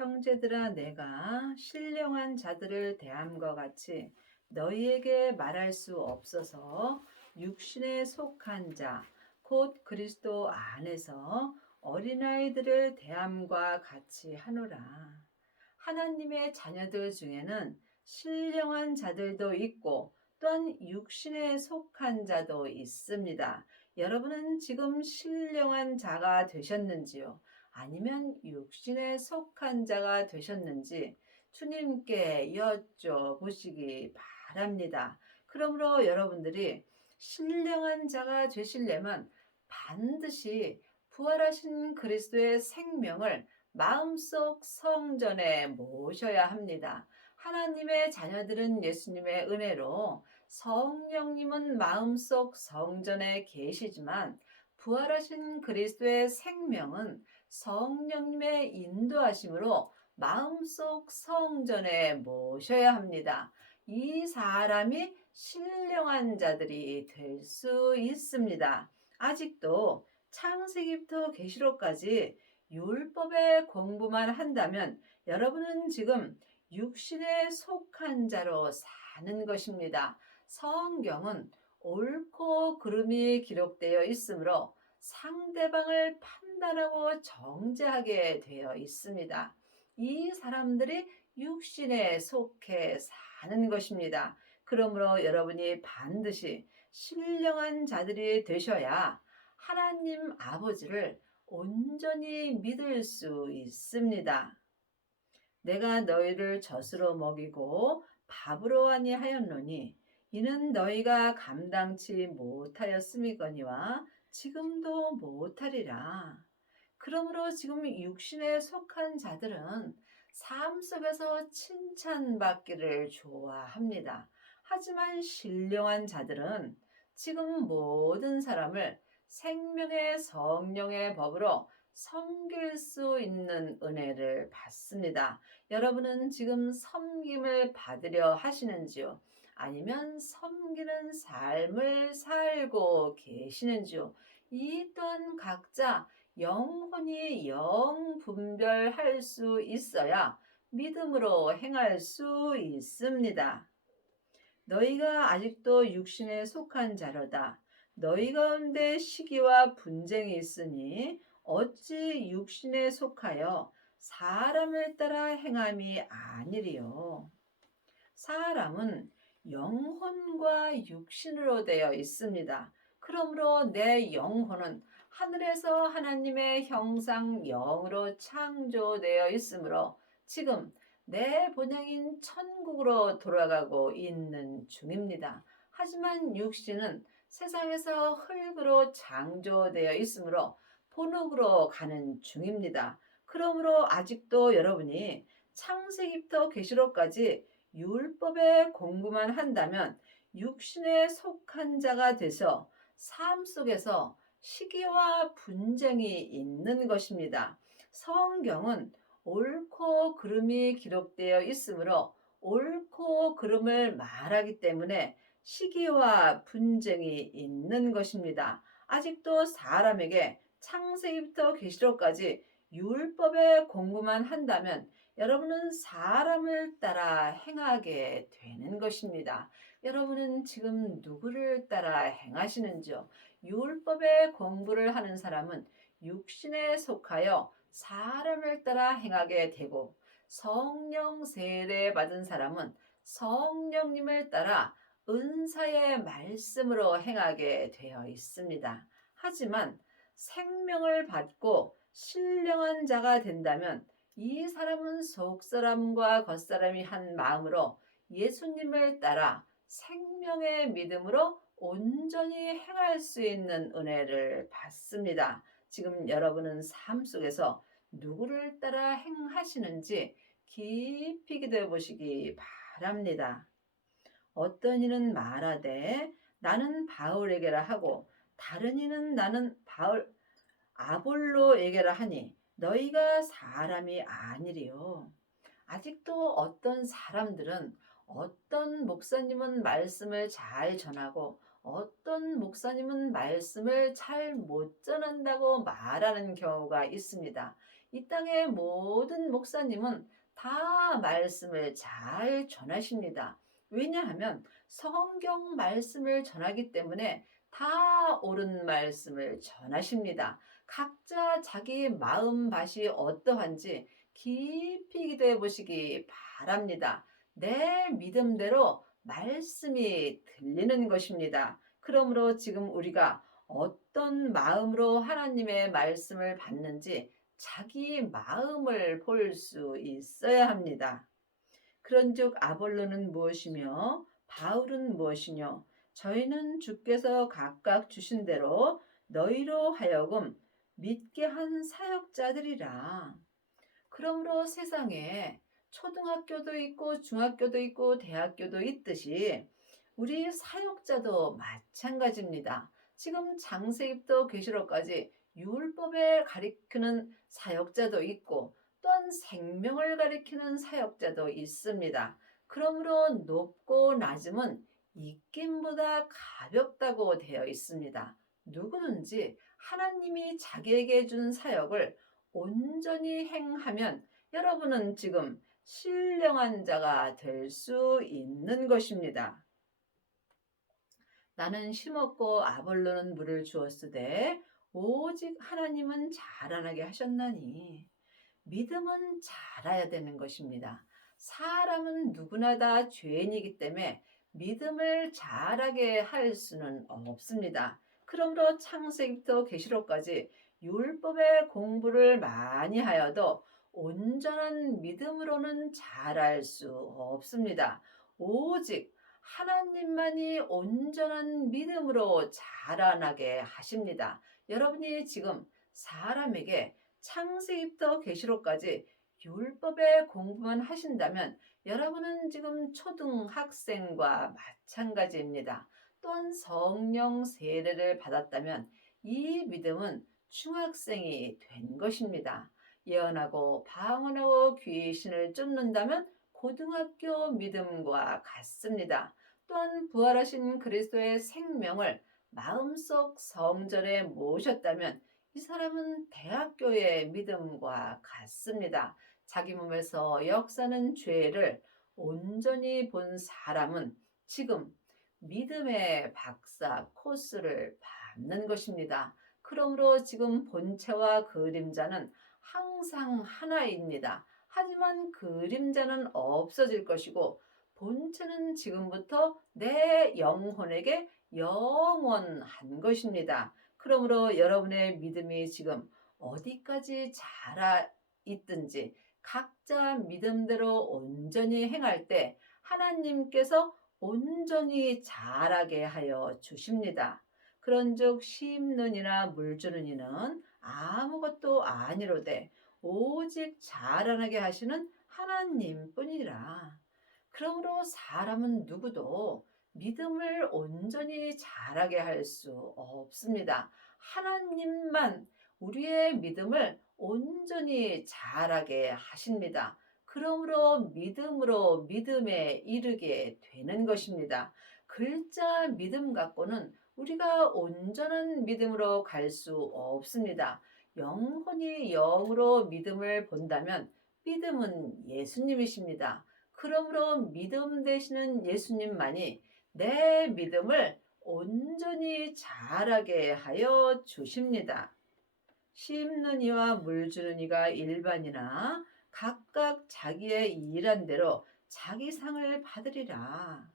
형제들아, 내가 신령한 자들을 대함과 같이 너희에게 말할 수 없어서 육신에 속한 자, 곧 그리스도 안에서 어린아이들을 대함과 같이 하노라. 하나님의 자녀들 중에는 신령한 자들도 있고 또한 육신에 속한 자도 있습니다. 여러분은 지금 신령한 자가 되셨는지요? 아니면 육신에 속한 자가 되셨는지 주님께 여쭤보시기 바랍니다. 그러므로 여러분들이 신령한 자가 되시려면 반드시 부활하신 그리스도의 생명을 마음속 성전에 모셔야 합니다. 하나님의 자녀들은 예수님의 은혜로 성령님은 마음속 성전에 계시지만 부활하신 그리스도의 생명은 성령님의 인도하심으로 마음속 성전에 모셔야 합니다. 이 사람이 신령한 자들이 될 수 있습니다. 아직도 창세기부터 계시록까지 율법의 공부만 한다면 여러분은 지금 육신에 속한 자로 사는 것입니다. 성경은 옳고 그름이 기록되어 있으므로 상대방을 판단하고 정죄하게 되어 있습니다. 이 사람들이 육신에 속해 사는 것입니다. 그러므로 여러분이 반드시 신령한 자들이 되셔야 하나님 아버지를 온전히 믿을 수 있습니다. 내가 너희를 젖으로 먹이고 밥으로 하니 하였노니 이는 너희가 감당치 못하였음이거니와 지금도 못하리라. 그러므로 지금 육신에 속한 자들은 삶 속에서 칭찬받기를 좋아합니다. 하지만 신령한 자들은 지금 모든 사람을 생명의 성령의 법으로 섬길 수 있는 은혜를 받습니다. 여러분은 지금 섬김을 받으려 하시는지요? 아니면 섬기는 삶을 살고 계시는지요? 이 또한 각자 영혼이 영분별할 수 있어야 믿음으로 행할 수 있습니다. 너희가 아직도 육신에 속한 자로다. 너희 가운데 시기와 분쟁이 있으니 어찌 육신에 속하여 사람을 따라 행함이 아니리요. 사람은 영혼과 육신으로 되어 있습니다. 그러므로 내 영혼은 하늘에서 하나님의 형상 영으로 창조되어 있으므로 지금 내 본향인 천국으로 돌아가고 있는 중입니다. 하지만 육신은 세상에서 흙으로 창조되어 있으므로 본흙으로 가는 중입니다. 그러므로 아직도 여러분이 창세기부터 계시록까지 율법의 공부만 한다면 육신에 속한 자가 돼서 삶 속에서 시기와 분쟁이 있는 것입니다. 성경은 옳고 그름이 기록되어 있으므로 옳고 그름을 말하기 때문에 시기와 분쟁이 있는 것입니다. 아직도 사람에게 창세기부터 계시록까지 율법의 공부만 한다면 여러분은 사람을 따라 행하게 되는 것입니다. 여러분은 지금 누구를 따라 행하시는지요? 율법의 공부를 하는 사람은 육신에 속하여 사람을 따라 행하게 되고 성령 세례 받은 사람은 성령님을 따라 은사의 말씀으로 행하게 되어 있습니다. 하지만 생명을 받고 신령한 자가 된다면 이 사람은 속사람과 겉사람이 한 마음으로 예수님을 따라 생명의 믿음으로 온전히 행할 수 있는 은혜를 받습니다. 지금 여러분은 삶 속에서 누구를 따라 행하시는지 깊이 기도해 보시기 바랍니다. 어떤 이는 말하되 나는 바울에게라 하고 다른 이는 나는 아볼로에게라 하니 너희가 사람이 아니리요. 아직도 어떤 사람들은 어떤 목사님은 말씀을 잘 전하고 어떤 목사님은 말씀을 잘 못 전한다고 말하는 경우가 있습니다. 이 땅의 모든 목사님은 다 말씀을 잘 전하십니다. 왜냐하면 성경 말씀을 전하기 때문에 다 옳은 말씀을 전하십니다. 각자 자기 마음밭이 어떠한지 깊이 기도해 보시기 바랍니다. 내 믿음대로 말씀이 들리는 것입니다. 그러므로 지금 우리가 어떤 마음으로 하나님의 말씀을 받는지 자기 마음을 볼 수 있어야 합니다. 그런즉 아볼로는 무엇이며 바울은 무엇이뇨? 저희는 주께서 각각 주신 대로 너희로 하여금 믿게 한 사역자들이라. 그러므로 세상에 초등학교도 있고 중학교도 있고 대학교도 있듯이 우리 사역자도 마찬가지입니다. 지금 장세기부터 계시록까지 율법에 가리키는 사역자도 있고 또한 생명을 가리키는 사역자도 있습니다. 그러므로 높고 낮음은 입김보다 가볍다고 되어 있습니다. 누구든지 하나님이 자기에게 준 사역을 온전히 행하면 여러분은 지금 신령한 자가 될 수 있는 것입니다. 나는 심었고 아볼로는 물을 주었으되 오직 하나님은 자라나게 하셨나니. 믿음은 자라야 되는 것입니다. 사람은 누구나 다 죄인이기 때문에 믿음을 자라게 할 수는 없습니다. 그러므로 창세기부터 계시록까지 율법의 공부를 많이 하여도 온전한 믿음으로는 자랄 수 없습니다. 오직 하나님만이 온전한 믿음으로 자라나게 하십니다. 여러분이 지금 사람에게 창세기부터 계시록까지 율법의 공부만 하신다면 여러분은 지금 초등학생과 마찬가지입니다. 또한 성령 세례를 받았다면 이 믿음은 중학생이 된 것입니다. 예언하고 방언하고 귀신을 쫓는다면 고등학교 믿음과 같습니다. 또한 부활하신 그리스도의 생명을 마음속 성전에 모셨다면 이 사람은 대학교의 믿음과 같습니다. 자기 몸에서 역사는 죄를 온전히 본 사람은 지금 믿음의 박사 코스를 밟는 것입니다. 그러므로 지금 본체와 그림자는 항상 하나입니다. 하지만 그림자는 없어질 것이고 본체는 지금부터 내 영혼에게 영원한 것입니다. 그러므로 여러분의 믿음이 지금 어디까지 자라 있든지 각자 믿음대로 온전히 행할 때 하나님께서 온전히 자라게 하여 주십니다. 그런즉 심는 이나 물 주는 이는 아무것도 아니로되 오직 자라나게 하시는 하나님뿐이라. 그러므로 사람은 누구도 믿음을 온전히 자라게 할 수 없습니다. 하나님만 우리의 믿음을 온전히 자라게 하십니다. 그러므로 믿음으로 믿음에 이르게 되는 것입니다. 글자 믿음 갖고는 우리가 온전한 믿음으로 갈 수 없습니다. 영혼이 영으로 믿음을 본다면 믿음은 예수님이십니다. 그러므로 믿음 되시는 예수님만이 내 믿음을 온전히 자라게 하여 주십니다. 심는 이와 물 주는 이가 일반이나 각각 자기의 일한 대로 자기 상을 받으리라.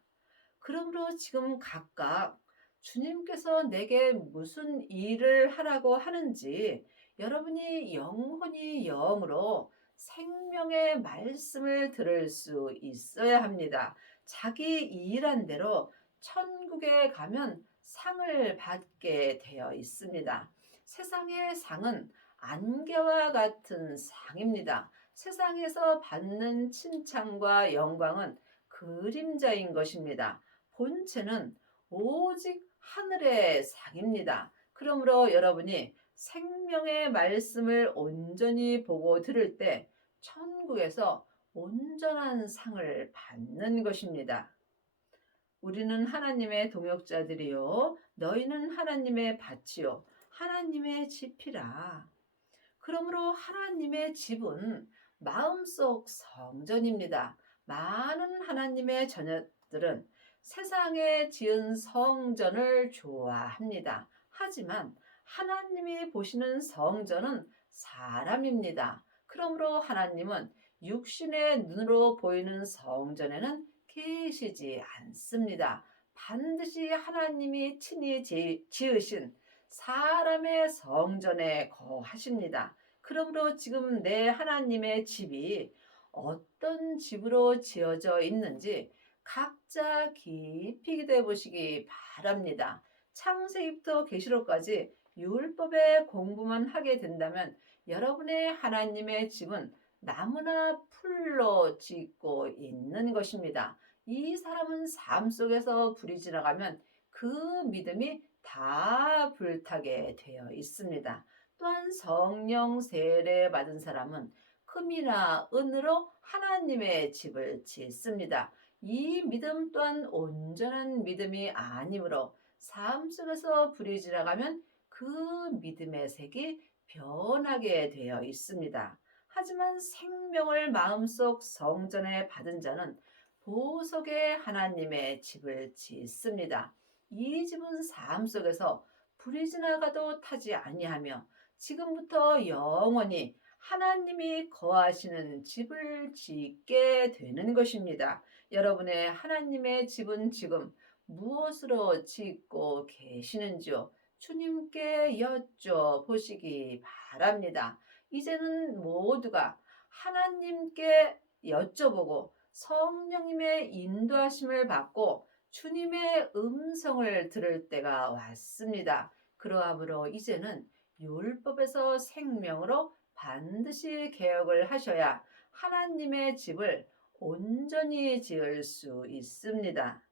그러므로 지금 각각 주님께서 내게 무슨 일을 하라고 하는지 여러분이 영혼이 영으로 생명의 말씀을 들을 수 있어야 합니다. 자기 일한 대로 천국에 가면 상을 받게 되어 있습니다. 세상의 상은 안개와 같은 상입니다. 세상에서 받는 칭찬과 영광은 그림자인 것입니다. 본체는 오직 하늘의 상입니다. 그러므로 여러분이 생명의 말씀을 온전히 보고 들을 때 천국에서 온전한 상을 받는 것입니다. 우리는 하나님의 동역자들이요 너희는 하나님의 밭이요 하나님의 집이라. 그러므로 하나님의 집은 마음속 성전입니다. 많은 하나님의 자녀들은 세상에 지은 성전을 좋아합니다. 하지만 하나님이 보시는 성전은 사람입니다. 그러므로 하나님은 육신의 눈으로 보이는 성전에는 계시지 않습니다. 반드시 하나님이 친히 지으신 사람의 성전에 거하십니다. 그러므로 지금 내 하나님의 집이 어떤 집으로 지어져 있는지 각자 깊이 기도해 보시기 바랍니다. 창세기부터 계시록까지 율법의 공부만 하게 된다면 여러분의 하나님의 집은 나무나 풀로 짓고 있는 것입니다. 이 사람은 삶 속에서 불이 지나가면 그 믿음이 다 불타게 되어 있습니다. 또한 성령 세례 받은 사람은 금이나 은으로 하나님의 집을 짓습니다. 이 믿음 또한 온전한 믿음이 아니므로 삶 속에서 불이 지나가면 그 믿음의 색이 변하게 되어 있습니다. 하지만 생명을 마음속 성전에 받은 자는 보석의 하나님의 집을 짓습니다. 이 집은 삶 속에서 불이 지나가도 타지 아니하며 지금부터 영원히 하나님이 거하시는 집을 짓게 되는 것입니다. 여러분의 하나님의 집은 지금 무엇으로 짓고 계시는지요? 주님께 여쭤보시기 바랍니다. 이제는 모두가 하나님께 여쭤보고 성령님의 인도하심을 받고 주님의 음성을 들을 때가 왔습니다. 그러하므로 이제는 율법에서 생명으로 반드시 개혁을 하셔야 하나님의 집을 온전히 지을 수 있습니다.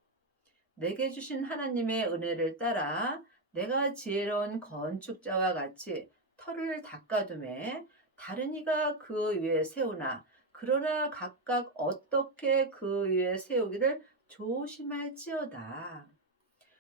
내게 주신 하나님의 은혜를 따라 내가 지혜로운 건축자와 같이 터를 닦아둠에 다른 이가 그 위에 세우나 그러나 각각 어떻게 그 위에 세우기를 조심할지어다.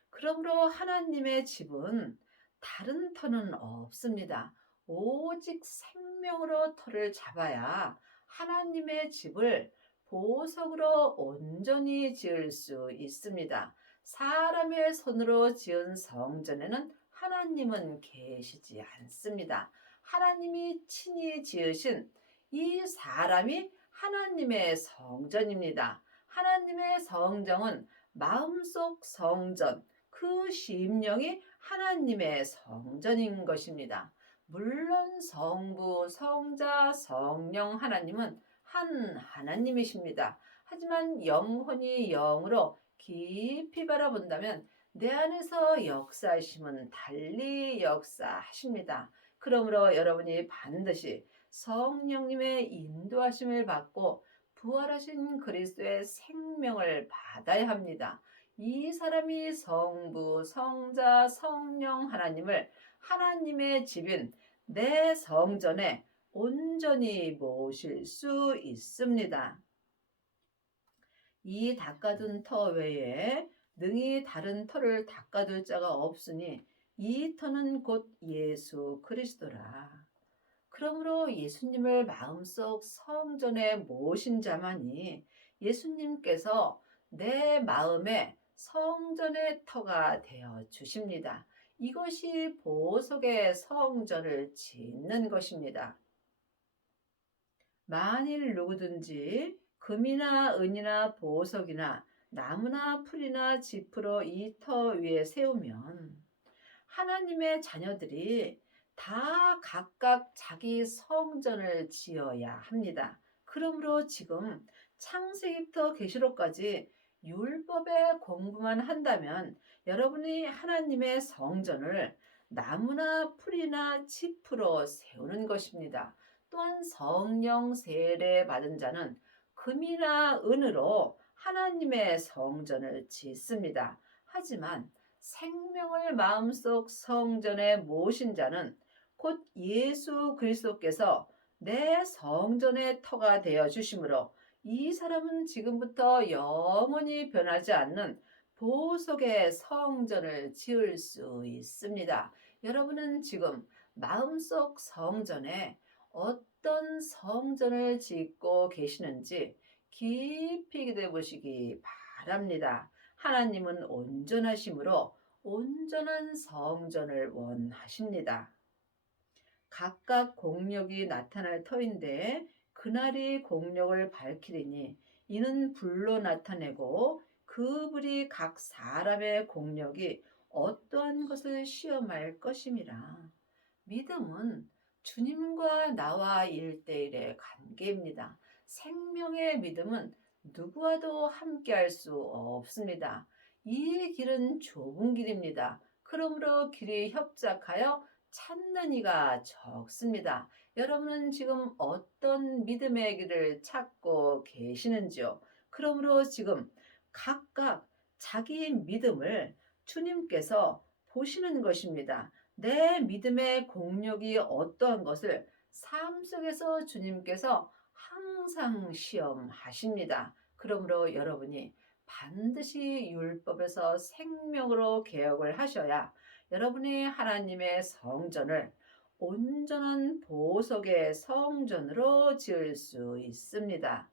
그러므로 하나님의 집은 다른 터는 없습니다. 오직 생명으로 터를 잡아야 하나님의 집을 보석으로 온전히 지을 수 있습니다. 사람의 손으로 지은 성전에는 하나님은 계시지 않습니다. 하나님이 친히 지으신 이 사람이 하나님의 성전입니다. 하나님의 성전은 마음속 성전, 그 심령이 하나님의 성전인 것입니다. 물론 성부, 성자, 성령 하나님은 한 하나님이십니다. 하지만 영혼이 영으로 깊이 바라본다면 내 안에서 역사하심은 달리 역사하십니다. 그러므로 여러분이 반드시 성령님의 인도하심을 받고 부활하신 그리스도의 생명을 받아야 합니다. 이 사람이 성부, 성자, 성령 하나님을 하나님의 집인 내 성전에 온전히 모실 수 있습니다. 이 닦아둔 터 외에 능히 다른 터를 닦아둘 자가 없으니 이 터는 곧 예수 그리스도라. 그러므로 예수님을 마음속 성전에 모신 자만이 예수님께서 내 마음에 성전의 터가 되어 주십니다. 이것이 보석의 성전을 짓는 것입니다. 만일 누구든지 금이나 은이나 보석이나 나무나 풀이나 짚으로 이 터 위에 세우면 하나님의 자녀들이 다 각각 자기 성전을 지어야 합니다. 그러므로 지금 창세기부터 계시록까지 율법의 공부만 한다면 여러분이 하나님의 성전을 나무나 풀이나 짚으로 세우는 것입니다. 또한 성령 세례 받은 자는 금이나 은으로 하나님의 성전을 짓습니다. 하지만 생명을 마음속 성전에 모신 자는 곧 예수 그리스도께서 내 성전의 터가 되어 주심으로 이 사람은 지금부터 영원히 변하지 않는 보석의 성전을 지을 수 있습니다. 여러분은 지금 마음속 성전에 어떤 성전을 짓고 계시는지 깊이 기도해 보시기 바랍니다. 하나님은 온전하심으로 온전한 성전을 원하십니다. 각각 공력이 나타날 터인데 그날이 공력을 밝히리니 이는 불로 나타내고 그 불이 각 사람의 공력이 어떠한 것을 시험할 것임이라. 믿음은 주님과 나와 일대일의 관계입니다. 생명의 믿음은 누구와도 함께할 수 없습니다. 이 길은 좁은 길입니다. 그러므로 길이 협착하여 찾는 이가 적습니다. 여러분은 지금 어떤 믿음의 길을 찾고 계시는지요? 그러므로 지금 각각 자기 믿음을 주님께서 보시는 것입니다. 내 믿음의 공력이 어떠한 것을 삶 속에서 주님께서 항상 시험하십니다. 그러므로 여러분이 반드시 율법에서 생명으로 개혁을 하셔야 여러분이 하나님의 성전을 온전한 보석의 성전으로 지을 수 있습니다.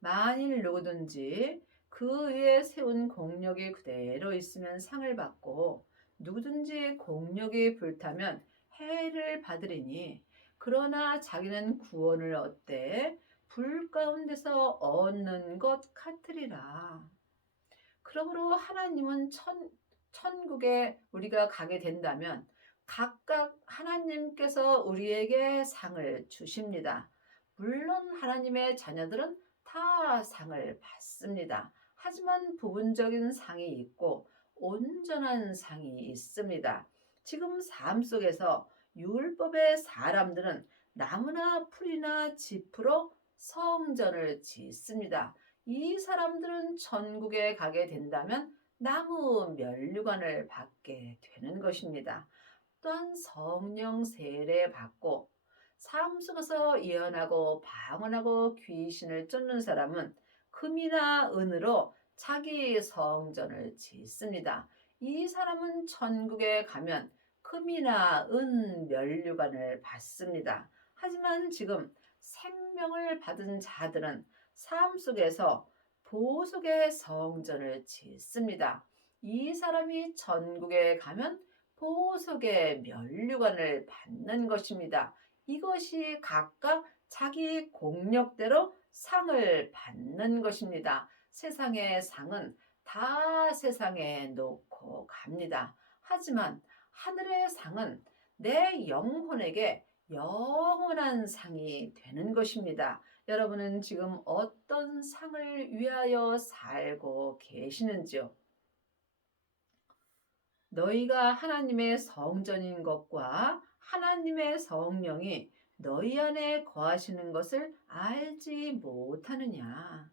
만일 누구든지 그 위에 세운 공력이 그대로 있으면 상을 받고 누구든지 공력이 불타면 해를 받으리니 그러나 자기는 구원을 얻되 불 가운데서 얻는 것 같으리라. 그러므로 하나님은 천국에 우리가 가게 된다면 각각 하나님께서 우리에게 상을 주십니다. 물론 하나님의 자녀들은 다 상을 받습니다. 하지만 부분적인 상이 있고 온전한 상이 있습니다. 지금 삶 속에서 율법의 사람들은 나무나 풀이나 짚으로 성전을 짓습니다. 이 사람들은 천국에 가게 된다면 나무 면류관을 받게 되는 것입니다. 또한 성령 세례 받고 삶 속에서 예언하고 방언하고 귀신을 쫓는 사람은 금이나 은으로 자기 성전을 짓습니다. 이 사람은 천국에 가면 금이나 은 면류관을 받습니다. 하지만 지금 생명을 받은 자들은 삶 속에서 보석의 성전을 짓습니다. 이 사람이 천국에 가면 보석의 면류관을 받는 것입니다. 이것이 각각 자기 공력대로 상을 받는 것입니다. 세상의 상은 다 세상에 놓고 갑니다. 하지만 하늘의 상은 내 영혼에게 영원한 상이 되는 것입니다. 여러분은 지금 어떤 상을 위하여 살고 계시는지요? 너희가 하나님의 성전인 것과 하나님의 성령이 너희 안에 거하시는 것을 알지 못하느냐?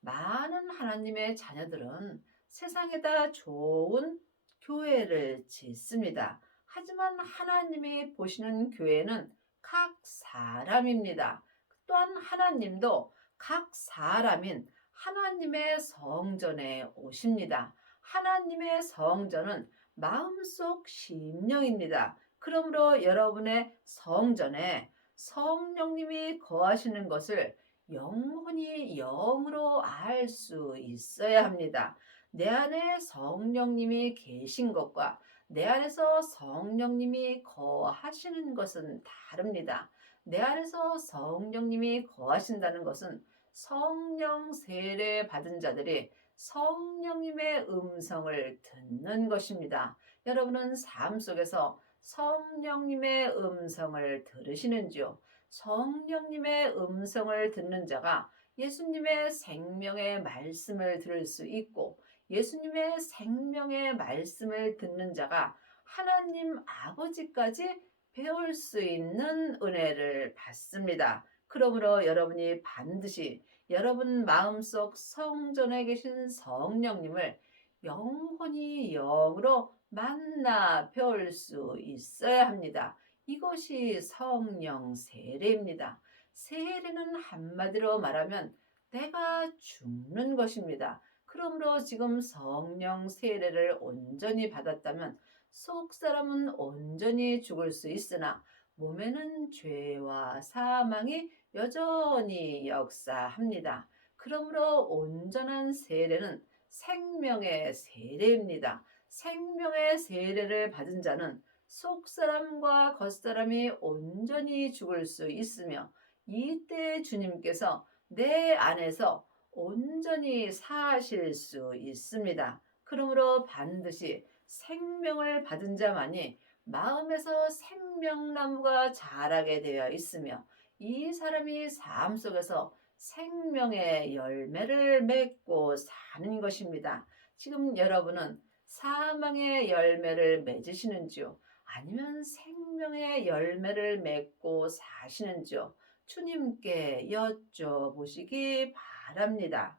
많은 하나님의 자녀들은 세상에다 좋은 교회를 짓습니다. 하지만 하나님이 보시는 교회는 각 사람입니다. 또한 하나님도 각 사람인 하나님의 성전에 오십니다. 하나님의 성전은 마음속 심령입니다. 그러므로 여러분의 성전에 성령님이 거하시는 것을 영혼이 영으로 알 수 있어야 합니다. 내 안에 성령님이 계신 것과 내 안에서 성령님이 거하시는 것은 다릅니다. 내 안에서 성령님이 거하신다는 것은 성령 세례 받은 자들이 성령님의 음성을 듣는 것입니다. 여러분은 삶 속에서 성령님의 음성을 들으시는지요? 성령님의 음성을 듣는 자가 예수님의 생명의 말씀을 들을 수 있고 예수님의 생명의 말씀을 듣는 자가 하나님 아버지까지 배울 수 있는 은혜를 받습니다. 그러므로 여러분이 반드시 여러분 마음속 성전에 계신 성령님을 영혼이 영으로 만나 배울 수 있어야 합니다. 이것이 성령 세례입니다. 세례는 한마디로 말하면 내가 죽는 것입니다. 그러므로 지금 성령 세례를 온전히 받았다면 속 사람은 온전히 죽을 수 있으나 몸에는 죄와 사망이 여전히 역사합니다. 그러므로 온전한 세례는 생명의 세례입니다. 생명의 세례를 받은 자는 속사람과 겉사람이 온전히 죽을 수 있으며 이때 주님께서 내 안에서 온전히 사실 수 있습니다. 그러므로 반드시 생명을 받은 자만이 마음에서 생명나무가 자라게 되어 있으며 이 사람이 삶 속에서 생명의 열매를 맺고 사는 것입니다. 지금 여러분은 사망의 열매를 맺으시는지요? 아니면 생명의 열매를 맺고 사시는지요? 주님께 여쭤보시기 바랍니다.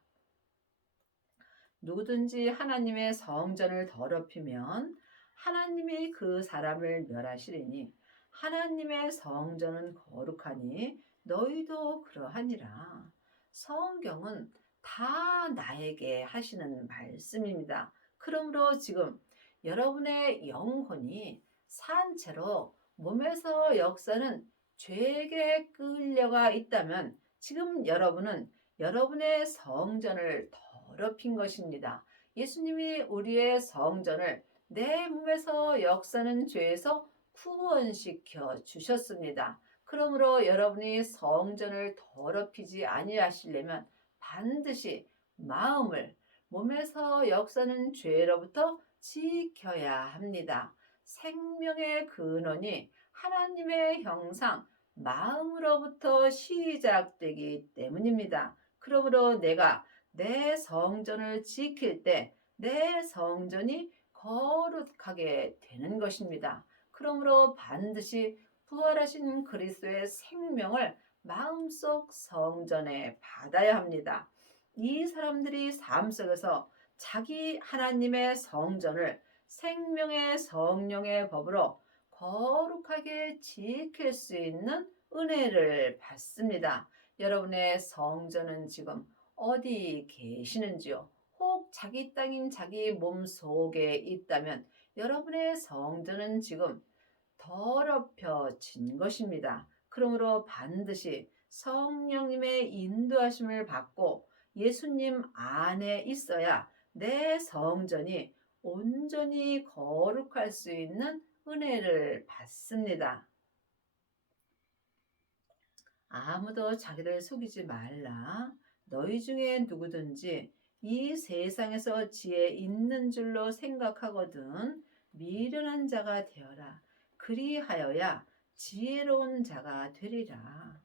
누구든지 하나님의 성전을 더럽히면 하나님이 그 사람을 멸하시리니 하나님의 성전은 거룩하니 너희도 그러하니라. 성경은 다 나에게 하시는 말씀입니다. 그러므로 지금 여러분의 영혼이 산채로 몸에서 역사는 죄에게 끌려가 있다면 지금 여러분은 여러분의 성전을 더럽힌 것입니다. 예수님이 우리의 성전을 내 몸에서 역사는 죄에서 구원시켜 주셨습니다. 그러므로 여러분이 성전을 더럽히지 아니하시려면 반드시 마음을 몸에서 역사는 죄로부터 지켜야 합니다. 생명의 근원이 하나님의 형상, 마음으로부터 시작되기 때문입니다. 그러므로 내가 내 성전을 지킬 때 내 성전이 거룩하게 되는 것입니다. 그러므로 반드시 부활하신 그리스도의 생명을 마음속 성전에 받아야 합니다. 이 사람들이 삶 속에서 자기 하나님의 성전을 생명의 성령의 법으로 거룩하게 지킬 수 있는 은혜를 받습니다. 여러분의 성전은 지금 어디 계시는지요? 혹 자기 땅인 자기 몸 속에 있다면 여러분의 성전은 지금 더럽혀진 것입니다. 그러므로 반드시 성령님의 인도하심을 받고 예수님 안에 있어야 내 성전이 온전히 거룩할 수 있는 은혜를 받습니다. 아무도 자기를 속이지 말라. 너희 중에 누구든지 이 세상에서 지혜 있는 줄로 생각하거든 미련한 자가 되어라. 그리하여야 지혜로운 자가 되리라.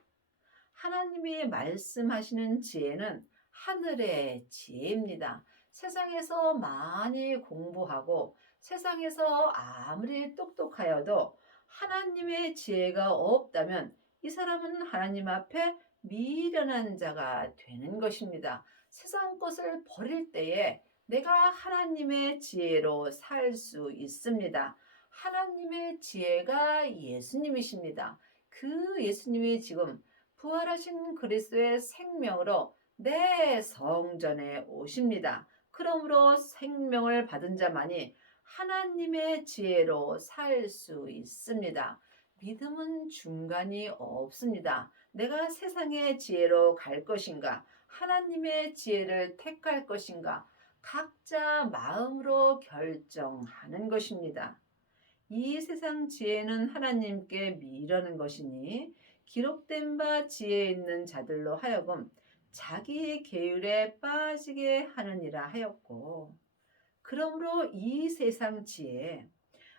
하나님이 말씀하시는 지혜는 하늘의 지혜입니다. 세상에서 많이 공부하고 세상에서 아무리 똑똑하여도 하나님의 지혜가 없다면 이 사람은 하나님 앞에 미련한 자가 되는 것입니다. 세상 것을 버릴 때에 내가 하나님의 지혜로 살 수 있습니다. 하나님의 지혜가 예수님이십니다. 그 예수님이 지금 부활하신 그리스도의 생명으로 내 성전에 오십니다. 그러므로 생명을 받은 자만이 하나님의 지혜로 살 수 있습니다. 믿음은 중간이 없습니다. 내가 세상의 지혜로 갈 것인가? 하나님의 지혜를 택할 것인가? 각자 마음으로 결정하는 것입니다. 이 세상 지혜는 하나님께 미라는 것이니 기록된 바 지혜 있는 자들로 하여금 자기의 계율에 빠지게 하느니라 하였고, 그러므로 이 세상 지혜,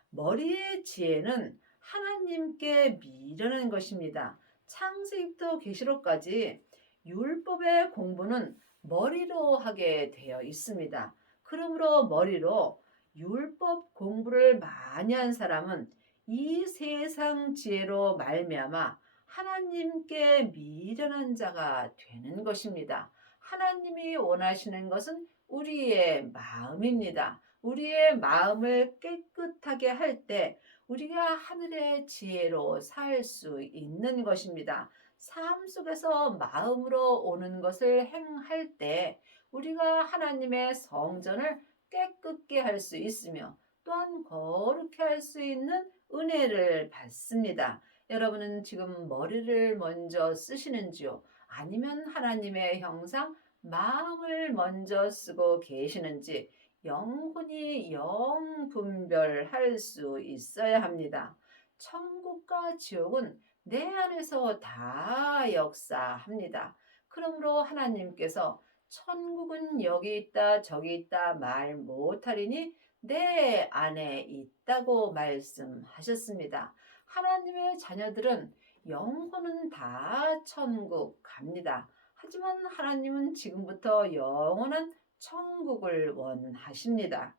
머리의 지혜는 하나님께 미련한 것입니다. 창세기부터 계시록까지 율법의 공부는 머리로 하게 되어 있습니다. 그러므로 머리로 율법 공부를 많이 한 사람은 이 세상 지혜로 말미암아 하나님께 미련한 자가 되는 것입니다. 하나님이 원하시는 것은 우리의 마음입니다. 우리의 마음을 깨끗하게 할 때 우리가 하늘의 지혜로 살 수 있는 것입니다. 삶 속에서 마음으로 오는 것을 행할 때 우리가 하나님의 성전을 깨끗게 할 수 있으며 또한 거룩해 할 수 있는 은혜를 받습니다. 여러분은 지금 머리를 먼저 쓰시는지요? 아니면 하나님의 형상, 마음을 먼저 쓰고 계시는지 영혼이 영분별할 수 있어야 합니다. 천국과 지옥은 내 안에서 다 역사합니다. 그러므로 하나님께서 천국은 여기 있다, 저기 있다 말 못하리니 내 안에 있다고 말씀하셨습니다. 하나님의 자녀들은 영혼은 다 천국 갑니다. 하지만 하나님은 지금부터 영원한 천국을 원하십니다.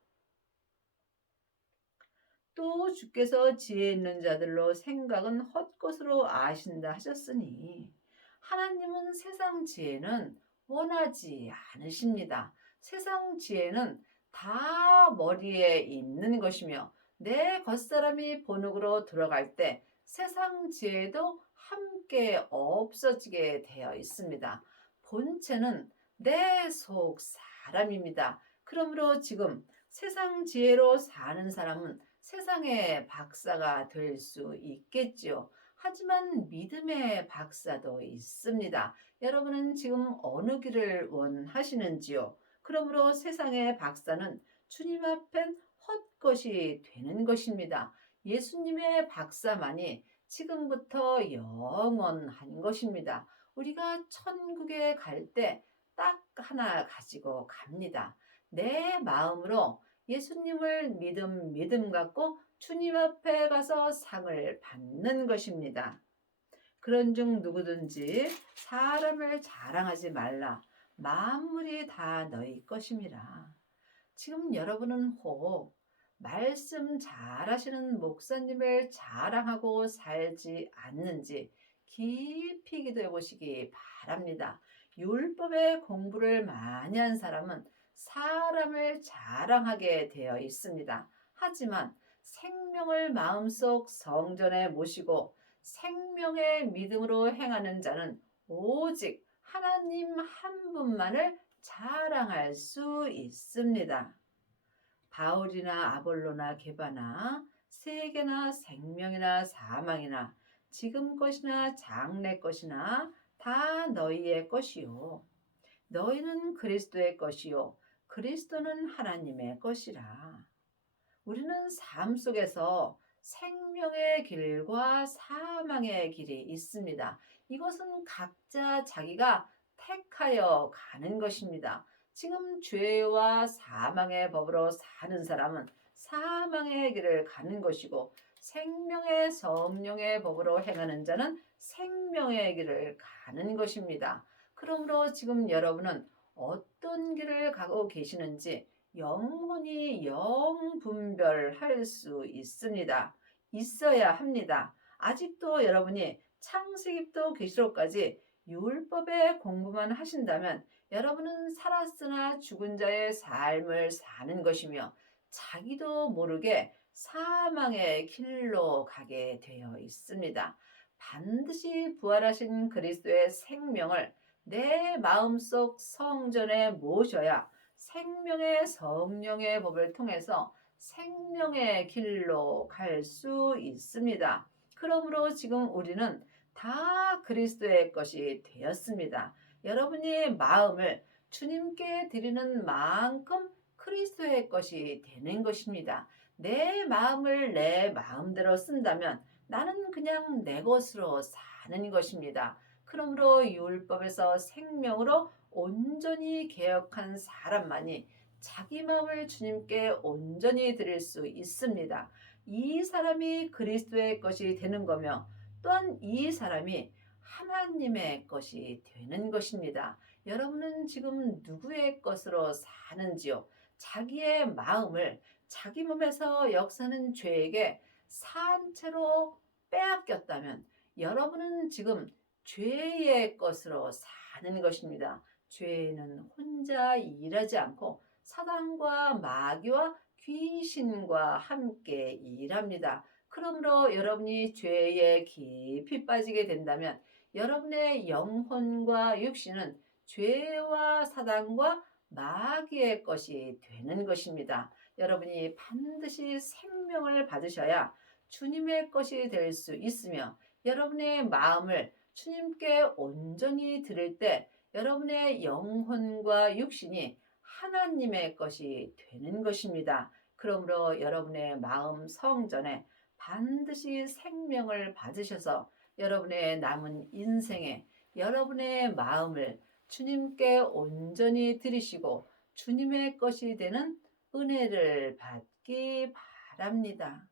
또 주께서 지혜 있는 자들로 생각은 헛것으로 아신다 하셨으니 하나님은 세상 지혜는 원하지 않으십니다. 세상 지혜는 다 머리에 있는 것이며 내 겉사람이 본흙으로 들어갈 때 세상 지혜도 함께 없어지게 되어 있습니다. 본체는 내 속 사람입니다. 그러므로 지금 세상 지혜로 사는 사람은 세상의 박사가 될 수 있겠지요. 하지만 믿음의 박사도 있습니다. 여러분은 지금 어느 길을 원하시는지요? 그러므로 세상의 박사는 주님 앞엔 헛것이 되는 것입니다. 예수님의 박사만이 지금부터 영원한 것입니다. 우리가 천국에 갈 때 딱 하나 가지고 갑니다. 내 마음으로 예수님을 믿음 갖고 주님 앞에 가서 상을 받는 것입니다. 그런즉 누구든지 사람을 자랑하지 말라. 만물이 다 너희 것임이라. 지금 여러분은 혹 말씀 잘하시는 목사님을 자랑하고 살지 않는지 깊이 기도해 보시기 바랍니다. 율법의 공부를 많이 한 사람은 사람을 자랑하게 되어 있습니다. 하지만 생명을 마음속 성전에 모시고 생명의 믿음으로 행하는 자는 오직 하나님 한 분만을 자랑할 수 있습니다. 바울이나 아볼로나 게바나 세계나 생명이나 사망이나 지금 것이나 장래 것이나 다 너희의 것이요. 너희는 그리스도의 것이요. 그리스도는 하나님의 것이라. 우리는 삶 속에서 생명의 길과 사망의 길이 있습니다. 이것은 각자 자기가 택하여 가는 것입니다. 지금 죄와 사망의 법으로 사는 사람은 사망의 길을 가는 것이고 생명의 성령의 법으로 행하는 자는 생명의 길을 가는 것입니다. 그러므로 지금 여러분은 어떤 길을 가고 계시는지 영혼이 영분별할 수 있습니다. 있어야 합니다. 아직도 여러분이 창세기부터 계시록까지 율법의 공부만 하신다면 여러분은 살았으나 죽은 자의 삶을 사는 것이며 자기도 모르게 사망의 길로 가게 되어 있습니다. 반드시 부활하신 그리스도의 생명을 내 마음속 성전에 모셔야 생명의 성령의 법을 통해서 생명의 길로 갈 수 있습니다. 그러므로 지금 우리는 다 그리스도의 것이 되었습니다. 여러분의 마음을 주님께 드리는 만큼 그리스도의 것이 되는 것입니다. 내 마음을 내 마음대로 쓴다면 나는 그냥 내 것으로 사는 것입니다. 그러므로 율법에서 생명으로 온전히 개혁한 사람만이 자기 마음을 주님께 온전히 드릴 수 있습니다. 이 사람이 그리스도의 것이 되는 거며 또한 이 사람이 하나님의 것이 되는 것입니다. 여러분은 지금 누구의 것으로 사는지요? 자기의 마음을 자기 몸에서 역사는 죄에게 산 채로 빼앗겼다면 여러분은 지금 죄의 것으로 사는 것입니다. 죄는 혼자 일하지 않고 사단과 마귀와 귀신과 함께 일합니다. 그러므로 여러분이 죄에 깊이 빠지게 된다면 여러분의 영혼과 육신은 죄와 사단과 마귀의 것이 되는 것입니다. 여러분이 반드시 생명을 받으셔야 주님의 것이 될 수 있으며 여러분의 마음을 주님께 온전히 드릴 때 여러분의 영혼과 육신이 하나님의 것이 되는 것입니다. 그러므로 여러분의 마음 성전에 반드시 생명을 받으셔서 여러분의 남은 인생에 여러분의 마음을 주님께 온전히 드리시고 주님의 것이 되는 은혜를 받기 바랍니다.